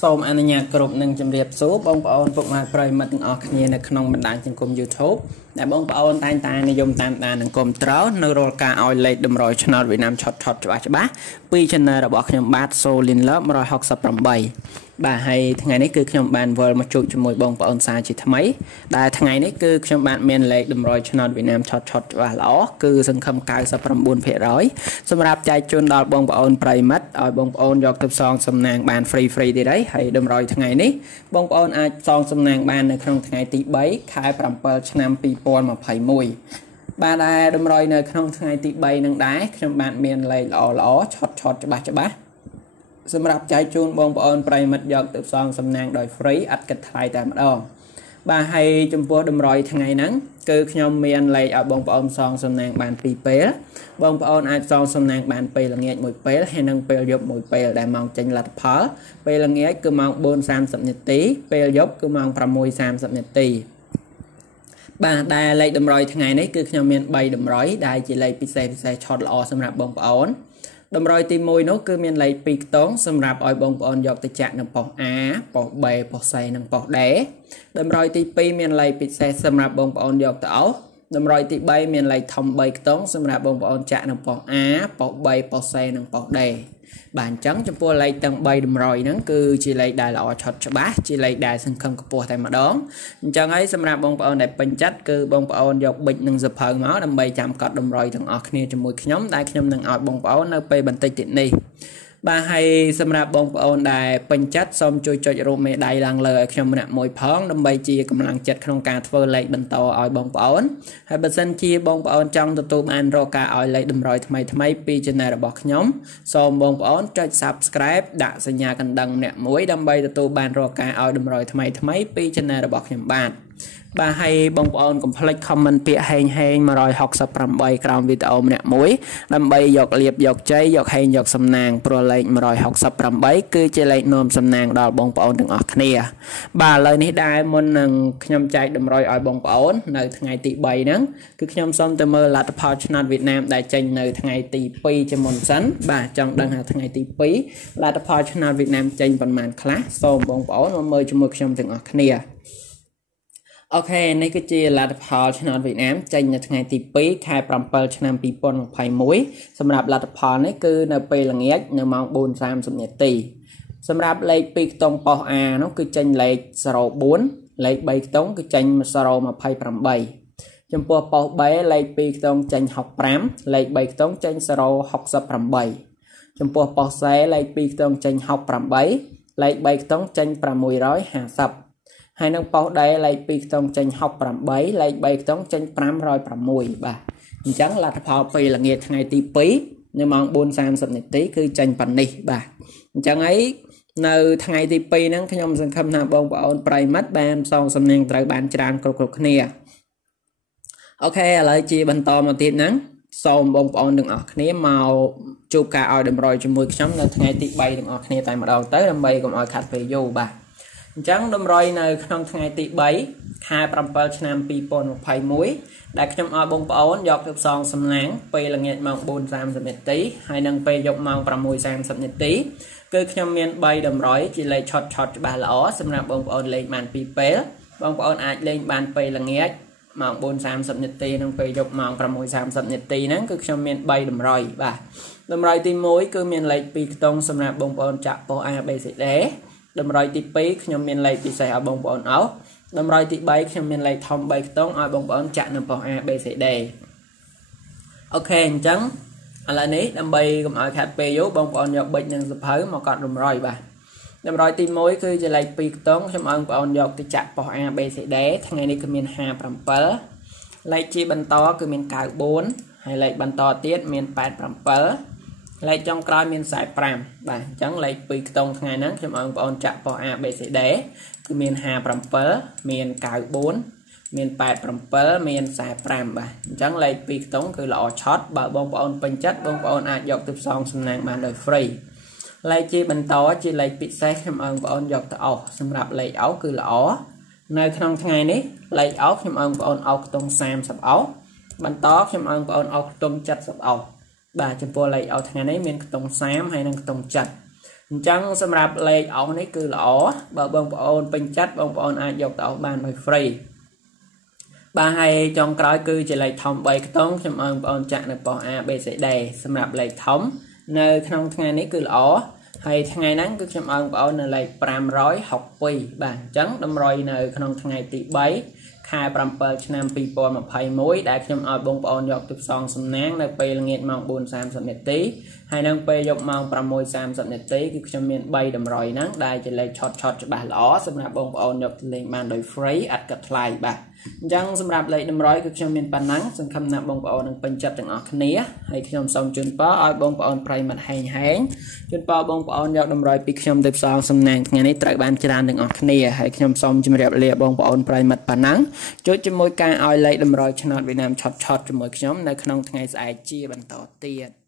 សូមអនុញ្ញាតគ្រប់នឹងជម្រាបសួរបងប្អូនពុកម៉ែប្រិយមិត្តទាំងអស់គ្នានៅក្នុងបណ្ដាញសង្គម YouTube ដែលបងប្អូនតែងតែនិយមតាមដាននិងគាំទ្រនៅរាល់ការឲ្យលេខតម្រុយឆ្នោតវៀតណាមឆត់ច្បាស់ពី Channel របស់ខ្ញុំបាទ Solin Love 168 បាទហើយថ្ងៃនេះគឺខ្ញុំបានវិលមកជួបជាមួយបងប្អូនសាជាថ្មីដែលថ្ងៃនេះគឺខ្ញុំបានមានលេខតម្រុយឆ្នោតវៀតណាមឆត់ច្បាស់ល្អគឺសង្ឃឹម 99% សម្រាប់ចែកជូនដល់បងប្អូនប្រិយមិត្តឲ្យបងប្អូនយកទៅផ្សងសំណាងបាន free ទៀតហើយតម្រុយថ្ងៃនេះបងប្អូនអាចផ្សងសំណាងបាននៅក្នុងថ្ងៃទី3ខែ7ឆ្នាំ2021បាទដែលតម្រុយនៅក្នុងថ្ងៃទី3នឹងដែរខ្ញុំបានមានលេខល្អឆត់ច្បាស់សម្រាប់ចែកជូនបងប្អូនប្រិយមិត្តយកទៅផ្សងសំណាងដោយ free អត់គិតថ្លៃតែម្ដងបាទហើយចំពោះតម្រុយថ្ងៃហ្នឹងគឺខ្ញុំមានលេខឲ្យបងប្អូនផ្សងសំណាងបាន2ពេលបងប្អូនអាចផ្សងសំណាងបានពេលល្ងាច1ពេលហើយនិងពេលយប់1ពេលដែលម៉ោងចេញលទ្ធផលពេលល្ងាចគឺម៉ោង 4:30 នាទីពេលយប់គឺម៉ោង 6:30 នាទីបាទដែលលេខតម្រុយថ្ងៃនេះគឺខ្ញុំមាន3តម្រុយដែលជាលេខពិសេសឆត់ល្អសម្រាប់បងប្អូនតម្រុយទី1នោះគឺមានលេខ2ខ្ទង់សម្រាប់ឲ្យបងប្អូនយកទៅចាក់នៅប៉ុស A ប៉ុស B ប៉ុស C និងប៉ុស D តម្រុយទី2មានលេខពិសេសសម្រាប់បងប្អូនយកទៅអោសតម្រុយទី3មានលេខធំ3ខ្ទង់សម្រាប់បងប្អូនចាក់នៅប៉ុស A ប៉ុស B ប៉ុស C និងប៉ុស D បាទអញ្ចឹងចំពោះលេខទាំង3តម្រុយហ្នឹងគឺជាលេខដែលល្អឆត់ច្បាស់ជាលេខដែលសង្ឃឹមខ្ពស់តែម្ដងអញ្ចឹងហើយសម្រាប់បងប្អូនដែលពេញចិត្តគឺបងប្អូនយកប៊ិចនិងសភៅមកដើម្បីចាំកត់តម្រុយទាំងអស់គ្នាជាមួយខ្ញុំដែលខ្ញុំនឹងឲ្យបងប្អូននៅពេលបន្តិចទៀតនេះបាទហើយសម្រាប់បងប្អូនដែលពេញចិត្តសូមជួយចុចរូបមេដៃឡើងលើឲ្យខ្ញុំម្នាក់មួយផងដើម្បីជាកម្លាំងចិត្តក្នុងការធ្វើលេខបន្តឲ្យបងប្អូនហើយបើសិនជាបងប្អូនចង់ទទួលបានរកការឲ្យលេខតម្រុយថ្មីពី Channel របស់ខ្ញុំសូមបងប្អូនចុច Subscribe ដាក់សញ្ញាកណ្ដឹងម្នាក់មួយដើម្បីទទួលបានរកការឲ្យតម្រុយថ្មីពី Channel របស់ខ្ញុំបាទបាទហើយបងប្អូនកុំភ្លេច comment ពាក្យហេង168ក្រោមវីដេអូម្នាក់មួយដើម្បីយកលៀបយកជ័យយកហេងយកសំណាងព្រោះលេខ168គឺជាលេខនាំសំណាងដល់បងប្អូនទាំងអស់គ្នាបាទឥឡូវនេះដែរមុននឹងខ្ញុំចែកតម្រុយឲ្យបងប្អូននៅថ្ងៃទី3ហ្នឹងគឺខ្ញុំសូមទៅមើលលទ្ធផលឆ្នោតវៀតណាមដែលចេញនៅថ្ងៃទី2ជាមុនសិនបាទចង់ដឹងថាថ្ងៃទី2លទ្ធផលឆ្នោតវៀតណាមចេញប៉ុន្មានខ្លះសូមបងប្អូនមកមើលជាមួយខ្ញុំទាំងអស់គ្នាអូខេនេះគឺជាលទ្ធផលឆ្នោតវៀតណាមចេញនៅថ្ងៃទី2ខែ7ឆ្នាំ2021សម្រាប់លទ្ធផលនេះគឺនៅពេលល្ងាចនៅម៉ោង 4:30 នាទីសម្រាប់លេខ2ខ្ទង់ប៉ុស A នោះគឺចេញលេខ04លេខ3ខ្ទង់គឺចេញ028ចំពោះប៉ុស B លេខ2ខ្ទង់ចេញ65លេខ3ខ្ទង់ចេញ068ចំពោះប៉ុស C លេខ2ខ្ទង់ចេញ68លេខ3ខ្ទង់ចេញ650ហើយនឹងប៉ុសដែរលេខ2ខ្ទង់ចេញ68លេខ3ខ្ទង់ចេញ506បាទអញ្ចឹងលទ្ធផលពេលល្ងាចថ្ងៃទី2នៅម៉ោង 4:30 នាទីគឺចេញប៉ុណ្នេះបាទអញ្ចឹងហើយនៅថ្ងៃទី2ហ្នឹងខ្ញុំសង្ឃឹមថាបងប្អូនប្រិយមិត្តបានផ្សងសំណាងត្រូវបានច្រើនគ្រប់គ្នាអូខេឥឡូវជាបន្តមកទៀតហ្នឹងសូមបងប្អូនទាំងអស់គ្នាមកជួបការឲ្យតម្រុយជាមួយខ្ញុំនៅថ្ងៃទី3ទាំងអស់គ្នាតែម្ដងទៅដើម្បីកុំឲ្យខាត់ពេលយូរបាទអញ្ចឹងតម្រុយនៅក្នុងថ្ងៃទី3ខែ7ឆ្នាំ2021ដែលខ្ញុំឲ្យបងប្អូនយកទៅផ្សងសំណាងពេលល្ងាចម៉ោង 4:30 នាទីហើយនិងពេលយប់ម៉ោង 6:30 នាទីគឺខ្ញុំមាន3តម្រុយជាលេខឆត់ច្បាស់ល្អសម្រាប់បងប្អូនលេខបាន2ពេលបងប្អូនអាចលេងបានពេលល្ងាចម៉ោង 4:30 នាទីនិងពេលយប់ម៉ោង 6:30 នាទីហ្នឹងគឺខ្ញុំមាន3តម្រុយបាទតម្រុយទី1គឺមានលេខ2ខ្ទង់សម្រាប់បងប្អូនចាក់ប៉ុស A B C Dតម្រុយទី2ខ្ញុំមានលេខពិសេសឲ្យបងប្អូនអោសតម្រុយទី3ខ្ញុំមានលេខធំ3ខ្ទង់ឲ្យបងប្អូនចាក់នៅប៉ុស A B C D អូខេអញ្ចឹងឥឡូវនេះដើម្បីកុំឲ្យខាត់ពេលយូរបងប្អូនយកប៊ិចនិងសភៅមកកត់តម្រុយបាទតម្រុយទី1គឺជាលេខ2ខ្ទង់ខ្ញុំឲ្យបងប្អូនយកទៅចាក់ប៉ុស A B C D ថ្ងៃនេះគឺមាន57លេខជាបន្តគឺមាន94ហើយលេខបន្តទៀតមាន87លេខចុងក្រោយមាន45បាទអញ្ចឹងលេខ2ខ្ទង់ថ្ងៃហ្នឹងខ្ញុំឲ្យបងប្អូនចាក់ប៉ុស A B C D គឺមាន57មាន94មាន87មាន45បាទអញ្ចឹងលេខ2ខ្ទង់គឺល្អឆត់បើបងប្អូនពេញចិត្តបងប្អូនអាចយកទៅផ្សងសំណាងបានដោយ free លេខជាបន្តជាលេខពិសេសខ្ញុំឲ្យបងប្អូនយកទៅអោសសម្រាប់លេខអោសគឺល្អនៅក្នុងថ្ងៃនេះលេខអោសខ្ញុំឲ្យបងប្អូនអោសខ្ទង់30អោសបន្តខ្ញុំឲ្យបងប្អូនអោសខ្ទង់70អោសបាទចំពោះលេខអោសថ្ងៃនេះមានខ្ទង់30ហើយនិងខ្ទង់70 chẳng xâm rạp lệ ổ này cứ lõ bà bông bà ôn bình chất bông bà ôn ai dọc tàu bàn bởi free bà hay trong cái cứ chỉ lấy thông bay cái tống trong ơn bà ôn chặn được bỏ A B C D xâm rạp lệ thống nơi trong ngày này cứ lõ hay ngày nắng cứ trong ơn bà ôn lấy 500 học quỳ bàn chấn đâm rồi nơi trong ngày tỷ 7 khai 7 năm 2021 ដែលខ្ញុំឲ្យបងប្អូនយកទឹកសងសំណាងនៅពេលល្ងាចម៉ោង 4:30 នាទីហើយនៅពេលយប់ម៉ោង 6:30 នាទីគឺខ្ញុំមាន3តម្រុយហ្នឹងដែលជាលេខឆតច្បាស់ល្អសម្រាប់បងប្អូនយកទៅលេងបានដោយ free អត់កាត់ថ្លៃបាទអញ្ចឹងសម្រាប់លេខតម្រុយគឺខ្ញុំមានប៉ុណ្ណឹងសង្ឃឹមថាបងប្អូននឹងពេញចិត្តទាំងអស់គ្នាហើយខ្ញុំសូមជូនពរឲ្យបងប្អូនប្រិយមិត្តហែងជូនពរបងប្អូនយកតម្រុយពីខ្ញុំទៅផ្សងសំណាងថ្ងៃនេះត្រូវបានច្រើនទាំងអស់គ្នាហើយខ្ញុំសូមជម្រាបលាបងប្អូនប្រិយមិត្តប៉ុណ្ណឹងជួយជាមួយការឲ្យលេខតម្រុយឆ្នោតវៀតណាមឆតជាមួយខ្ញុំនៅក្នុងថ្ងៃស្អែកជាបន្តទៀត